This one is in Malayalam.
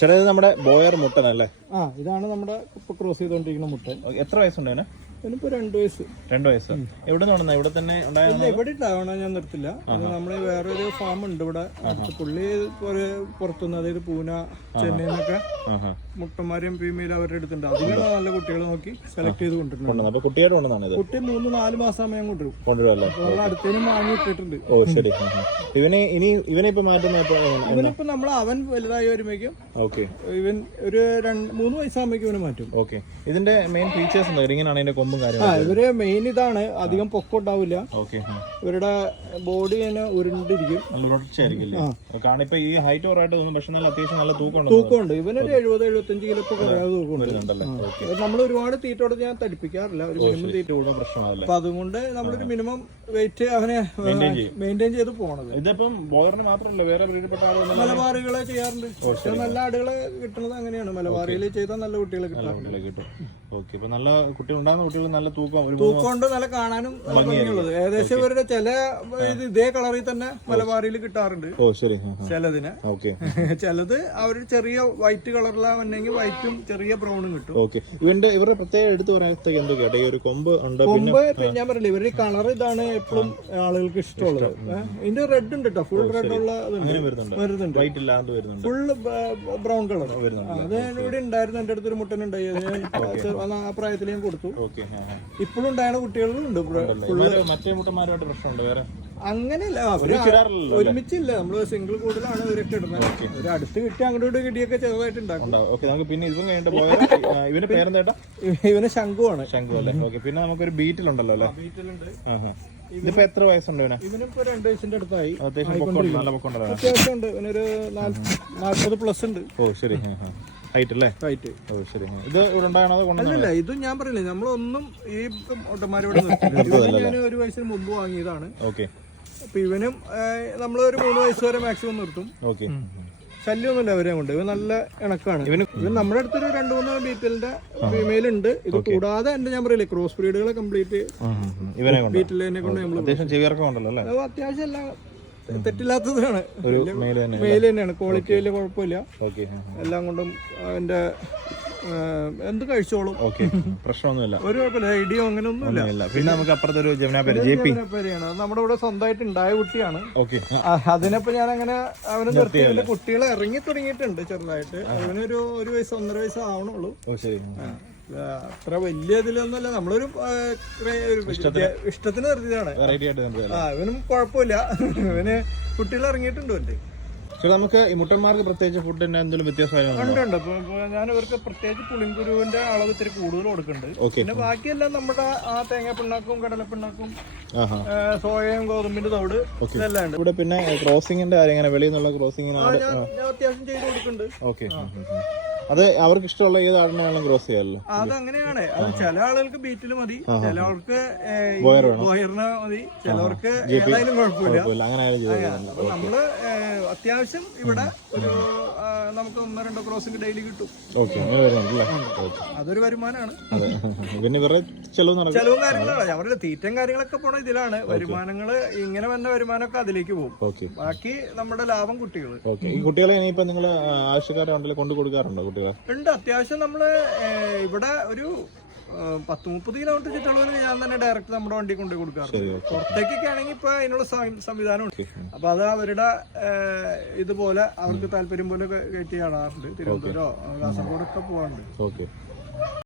ചിലത് നമ്മുടെ ബോയർ മുട്ടനല്ലേ? ഇതാണ് നമ്മുടെ ഇപ്പൊ ക്രോസ് ചെയ്തോണ്ടിരിക്കുന്ന മുട്ടൻ. എത്ര വയസ്സുണ്ട് അതിന്? ഇതിനിപ്പോ 2 വയസ്സ്. 2 വയസ്സ്. എവിടെ നിന്ന് ഇവിടെ തന്നെ ഇവിടെ ഉണ്ടാവണ ഞാൻ നിർത്തില്ല. നമ്മള് വേറൊരു ഫാം ഉണ്ട് ഇവിടെ അടുത്ത്. പുള്ളി പുറത്തുനിന്ന്, അതായത് പൂന, ചെന്നൈ നിന്നൊക്കെ മുട്ടന്മാരെയും ഫീമെയിൽ അവരുടെ അടുത്തുണ്ട്. അതിലുള്ള നല്ല കുട്ടികളെ നോക്കി സെലക്ട് ചെയ്ത് കൊണ്ടിട്ടുണ്ട്. കുട്ടി 3-4 മാസം ഞാൻ കൊണ്ടുവരും. അടുത്തേനും വാങ്ങി ഇട്ടിട്ടുണ്ട്. ഇവനിപ്പോ നമ്മൾ അവൻ വലുതായി വരുമ്പോഴേക്കും ഇവൻ ഒരു 3 വയസ്സാകുമ്പോഴേക്കും ഇവന് മാറ്റും. ഇതിന്റെ മെയിൻ ഫീച്ചേഴ്സ് ഇങ്ങനെയാണ് കൊമ്പും ഇവര് മെയിൻ ഇതാണ്, അധികം പൊക്കം ഉണ്ടാവില്ല. ഇവരുടെ ബോഡി തന്നെ ഉരുണ്ടിരിക്കും. ഈ ഹൈറ്റ് അത്യാവശ്യം നല്ല തൂക്കമുണ്ട്. ഇവനൊരു 70-75 കിലോ കുറയാതെ തൂക്കമുണ്ട്. നമ്മൾ ഒരുപാട് തീറ്റ കൊടുത്ത് ഞാൻ തടിപ്പിക്കാറില്ല. ഒരു മിനിമം തീറ്റ പ്രശ്നമല്ല. അപ്പൊ അതുകൊണ്ട് നമ്മളൊരു മിനിമം വെയിറ്റ് അവനെ മെയിൻറ്റെയിൻ ചെയ്ത് പോണത്. ഇതിപ്പം ബോയറിന് മാത്രമല്ല, വേറെ ബ്രീഡപ്പെട്ട മലബാറികളെ ചെയ്യാറുണ്ട്. നല്ല ആടുകളെ കിട്ടുന്നത് അങ്ങനെയാണ്. മലബാറിയിൽ ചെയ്താൽ നല്ല കുട്ടികളെ കിട്ടും. നല്ല കുട്ടി ഉണ്ടാകുന്ന കുട്ടികൾ നല്ല തൂക്കമുണ്ട്, നല്ല കാണാനും ഭംഗിയുള്ളത്. ഏകദേശം ഇവരുടെ ചില ഇതേ കളറിൽ തന്നെ മലബാറിയിൽ കിട്ടാറുണ്ട് ചിലതിന്. ചിലത് അവർ ചെറിയ വൈറ്റ് കളറിലാണെങ്കിൽ വൈറ്റും ചെറിയ ബ്രൗണും കിട്ടും. ഇവരുടെ പ്രത്യേകം എടുത്തു പറയാത്ത എന്തൊക്കെയാ? ഈ ഒരു കൊമ്പ് ഞാൻ പറഞ്ഞില്ല, ഇവരുടെ കളർ ഇതാണ് എപ്പോഴും ആളുകൾക്ക് ഇഷ്ടമുള്ളത്. ഇതിന്റെ റെഡ് ഉണ്ട് കേട്ടോ, ഫുൾ റെഡ് ഉള്ള വരുന്നുണ്ട്. ഫുൾ ബ്രൗൺ കളർ അത് ഇവിടെ ഉണ്ടായിരുന്നു. എന്റെ അടുത്തൊരു മുട്ടനുണ്ടായി, ആ പ്രായത്തിൽ ഞാൻ കൊടുത്തു. ഇപ്പോഴും ഉണ്ടായ കുട്ടികളും ഉണ്ട്. മറ്റേ മുട്ടന്മാരുമായിട്ട് പ്രശ്നമുണ്ട് വേറെ? അങ്ങനെയല്ല, ഒരുമിച്ചില്ല. നമ്മള് സിംഗിൾ കൂടുതലാണ് ഇവരൊക്കെ ഇടുന്നത്. ഒരു അടുത്ത് കിട്ടി അങ്ങോട്ട് കിട്ടിയൊക്കെ ചെറുതായിട്ട് ഉണ്ടാക്കും. പിന്നെ ഇവന് പേരെന്താ? ഇവന് ശംഖുവാണ്. ശംഖു അല്ലേ? പിന്നെ നമുക്കൊരു ബീറ്റിലുണ്ടല്ലോ അല്ലേ? ബീറ്റിലുണ്ട്. ഇതിപ്പോ എത്ര വയസ്സുണ്ട് ഇവന്? ഇവനിപ്പോ 2 വയസ്സിന്റെ അടുത്തായി. അത്യാവശ്യം ഉണ്ട്. ഇവനൊരു 40+ ഉണ്ട്. ശരി. അല്ലല്ല, ഇതും ഞാൻ പറഞ്ഞില്ലേ, നമ്മളൊന്നും ഈ ഒട്ടന്മാരോട് ഞാൻ 1 വയസ്സിന് മുമ്പ് വാങ്ങിയതാണ്. അപ്പൊ ഇവനും നമ്മളൊരു 3 വയസ്സ് വരെ മാക്സിമം നിർത്തും. ശല്യമൊന്നുമില്ല അവരെ കൊണ്ട്. ഇവൻ നല്ല ഇണക്കാണ്. ഇവൻ നമ്മുടെ അടുത്തൊരു 2-3 ബീറ്റലിന്റെ ഫീമെയിൽ ഉണ്ട്. ഇത് കൂടാതെ എന്റെ ഞാൻ പറയില്ലേ, ക്രോസ് ബ്രീഡുകളെ കംപ്ലീറ്റ് ബീറ്റലിനെ കൊണ്ട് നമ്മൾ അത്യാവശ്യം എല്ലാം തെറ്റില്ലാത്തതാണ്. മെയിൽ തന്നെയാണ്. ക്വാളിറ്റി വലിയ കുഴപ്പമില്ല. എല്ലാം കൊണ്ടും അതിന്റെ എന്ത് കഴിച്ചോളും, പ്രശ്നമൊന്നുമില്ല, ഒരു കുഴപ്പമില്ല. ഐഡിയോ അങ്ങനെ ഒന്നുമില്ല. പിന്നെ നമുക്ക് അപ്പുറത്തൊരു ജമുനാപേരിയാണ്. നമ്മുടെ ഇവിടെ സ്വന്തമായിട്ട് ഉണ്ടായ കുട്ടിയാണ്. അതിനപ്പോ ഞാൻ അങ്ങനെ അവന് നിർത്തി. അവന്റെ കുട്ടികളെ ഇറങ്ങി തുടങ്ങിയിട്ടുണ്ട് ചെറുതായിട്ട്. അവനൊരു 1 വയസ്സ് 1.5 വയസ്സ് ആവണുള്ളൂ. അത്ര വലിയ ഇതിലൊന്നുമല്ല, നമ്മളൊരു ഇഷ്ടത്തിന് നിർത്തിയതാണ്. ഇവനും കുഴപ്പമില്ല. ഇവന് കുട്ടികൾ ഇറങ്ങിയിട്ടുണ്ട്. നമുക്ക് ഈ മുട്ടന്മാർക്ക് പ്രത്യേകിച്ച് ഫുഡിന്റെ എന്തെങ്കിലും വ്യത്യാസമായിരുന്നു? ഉണ്ട്. ഞാൻ ഇവർക്ക് പ്രത്യേകിച്ച് പുളിങ്കുരുവിന്റെ അളവ് ഇത്തിരി കൂടുതൽ കൊടുക്കുന്നുണ്ട്. പിന്നെ ബാക്കിയെല്ലാം നമ്മുടെ ആ തേങ്ങാപ്പിണ്ണാക്കും കടലപ്പിണ്ണാക്കും സോയയും ഗോതമ്പിന്റെ തവിട് ഇതെല്ലാം ഉണ്ട്. ഇവിടെ പിന്നെ ക്രോസിംഗിന്റെ കാര്യം വെളിയിൽ നിന്നുള്ള ക്രോസിംഗ് ഞാൻ അത്യാവശ്യം ചെയ്ത് കൊടുക്കുന്നുണ്ട്. അത് അവർക്ക് ഇഷ്ടമുള്ള ഏത് ആടിനെയാണെങ്കിലും ക്രോസ് ചെയ്യാമല്ലോ. അതങ്ങനെയാണ്. അത് ചില ആളുകൾക്ക് ബീറ്റിൽ മതി, ചിലവർക്ക് ബോയറിന് മതി, ചിലവർക്ക് ഏതായാലും കുഴപ്പമില്ല. അപ്പൊ നമ്മള് അത്യാവശ്യം ഇവിടെ ഒരു നമുക്ക് 1-2 ക്രോസിംഗ് ഡെയിലി കിട്ടും. അതൊരു വരുമാനമാണ്. ചെലവും കാര്യങ്ങളാണ്. അവരുടെ തീറ്റയും കാര്യങ്ങളൊക്കെ പോണ ഇതിലാണ്. വരുമാനങ്ങള് ഇങ്ങനെ വന്ന വരുമാനമൊക്കെ അതിലേക്ക് പോകും. ബാക്കി നമ്മുടെ ലാഭം കുട്ടികള്. കുട്ടികളെ ഇനിയിപ്പോ നിങ്ങൾ ആവശ്യക്കാരുണ്ടെങ്കിൽ കൊണ്ടു കൊടുക്കാറുണ്ടോ? ഉണ്ട്. അത്യാവശ്യം നമ്മള് ഇവിടെ ഒരു 10-30 കിലോമീറ്റർ ചുറ്റളവിൽ ഞാൻ തന്നെ ഡയറക്റ്റ് നമ്മുടെ വണ്ടി കൊണ്ടുപോയി കൊടുക്കാറുണ്ട്. പുറത്തേക്കൊക്കെ ആണെങ്കിൽ ഇപ്പൊ അതിനുള്ള സംവിധാനം ഉണ്ട്. അപ്പൊ അത് അവരുടെ ഇതുപോലെ അവർക്ക് താല്പര്യം പോലെ കയറ്റി കാണാറുണ്ട്. തിരുവനന്തപുരമോ കാസർഗോഡൊക്കെ പോകാറുണ്ട്.